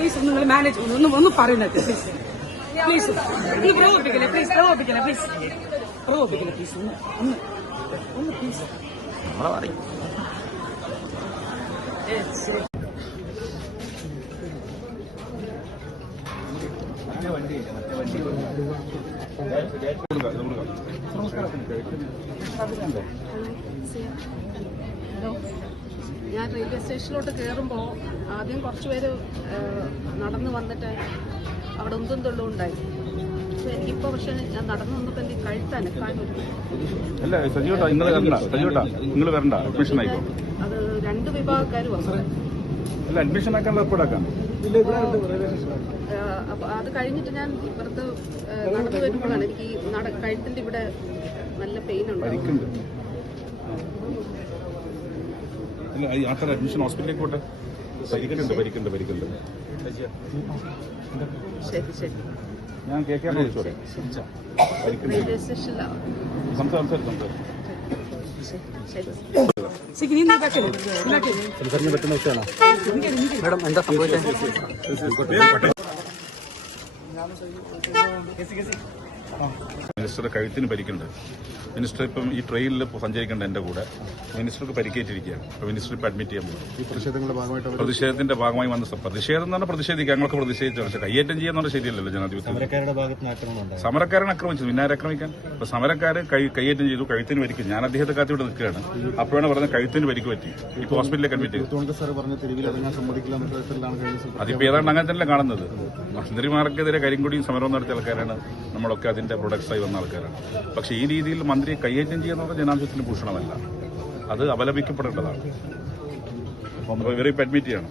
Please നിങ്ങൾ manage ഒന്ന് പറയുന്നത് പ്ലീസ് ഒന്ന് പ്രകോപിക്കല്ലേ പ്ലീസ് പ്രകോപിക്കല്ലേ പ്ലീസ് പ്രകോപിക്കല്ലേ പ്ലീസ് ഒന്ന് പ്ലീസ് നമ്മളെ പറയും ഞാൻ റെയിൽവേ സ്റ്റേഷനിലോട്ട് കയറുമ്പോൾ ആദ്യം കുറച്ചുപേര് നടന്നു വന്നിട്ട് അവിടെ ഉന്തും തൊള്ളും ഉണ്ടായി. പക്ഷെ എനിക്കിപ്പോൾ പക്ഷെ ഞാൻ നടന്നു വന്നപ്പോൾ എനിക്ക് കഴുത്താനൊരു അത് 2 വിഭാഗക്കാർ വന്നു. അപ്പൊ അത് കഴിഞ്ഞിട്ട് ഞാൻ ഇപ്പുറത്ത് നടന്നു വരുമ്പോഴാണ് എനിക്ക് ഈ കഴുത്തിന്റെ ഇവിടെ നല്ല പെയിൻ ഉണ്ട്. അഡ്മിഷൻ ഹോസ്പിറ്റലിലേക്ക് പോട്ടെ. പരിക്കുണ്ട്. ശരി ശരി ഞാൻ കേൾക്കാനോ വിളിച്ചോടെ റെയിൽവേ സ്റ്റേഷനിലാണ്. മേഡം എന്താ സംഭവിച്ചത്? മിനിസ്റ്ററുടെ കഴുത്തിന് പരിക്കുണ്ട്. മിനിസ്റ്റർ ഇപ്പം ഈ ട്രെയിനിൽ സഞ്ചരിക്കേണ്ട എന്റെ കൂടെ മിനിസ്റ്റർക്ക് പരിക്കേറ്റിരിക്കുകയാണ്. അപ്പോൾ മിനിസ്റ്റർ ഇപ്പം അഡ്മിറ്റ് ചെയ്യാൻ പോകും. ഈ പ്രതിഷേധത്തിന്റെ ഭാഗമായി വന്ന പ്രതിഷേധം എന്ന് പറഞ്ഞാൽ പ്രതിഷേധിക്കുക. ഞങ്ങൾക്ക് പ്രതിഷേധിച്ചു. പക്ഷേ കയ്യേറ്റം ചെയ്യാന്ന് ശരിയല്ലല്ലോ ജനാധിപത്യം. സമരക്കാരനെ ആക്രമിച്ചു. പിന്നെ ആക്രമിക്കാൻ? അപ്പൊ സമരക്കാര് കയ്യേറ്റം ചെയ്തു, കഴുത്തിന് പരിക്കും. ഞാൻ അദ്ദേഹത്തെ കാത്തിവിടെ നിൽക്കുകയാണ്. അപ്പോഴാണ് പറഞ്ഞത് കഴുത്തിന് പരിക്ക് പറ്റി. ഇപ്പൊ ഹോസ്പിറ്റലിലേക്ക് അഡ്മിറ്റ് ചെയ്തു. അതിപ്പോ ഏതാണ്ട് അങ്ങനെ തന്നെ കാണുന്നത്. മന്ത്രിമാർക്കെതിരെ കരിങ്കൊടിയും സമരവും നടത്തിയ ആൾക്കാരാണ് നമ്മളൊക്കെ അതിന്റെ പ്രൊഡക്ട്സായി വന്ന ആൾക്കാരാണ്. പക്ഷേ ഈ രീതിയിൽ മന്ത്രിയെ കയ്യേറ്റം ചെയ്യുന്നത് ജനാധിപത്യത്തിന് ഭൂഷണമല്ല. അത് അപലപിക്കപ്പെടേണ്ടതാണ്. ഇവരെ ഇപ്പം അഡ്മിറ്റ് ചെയ്യണം.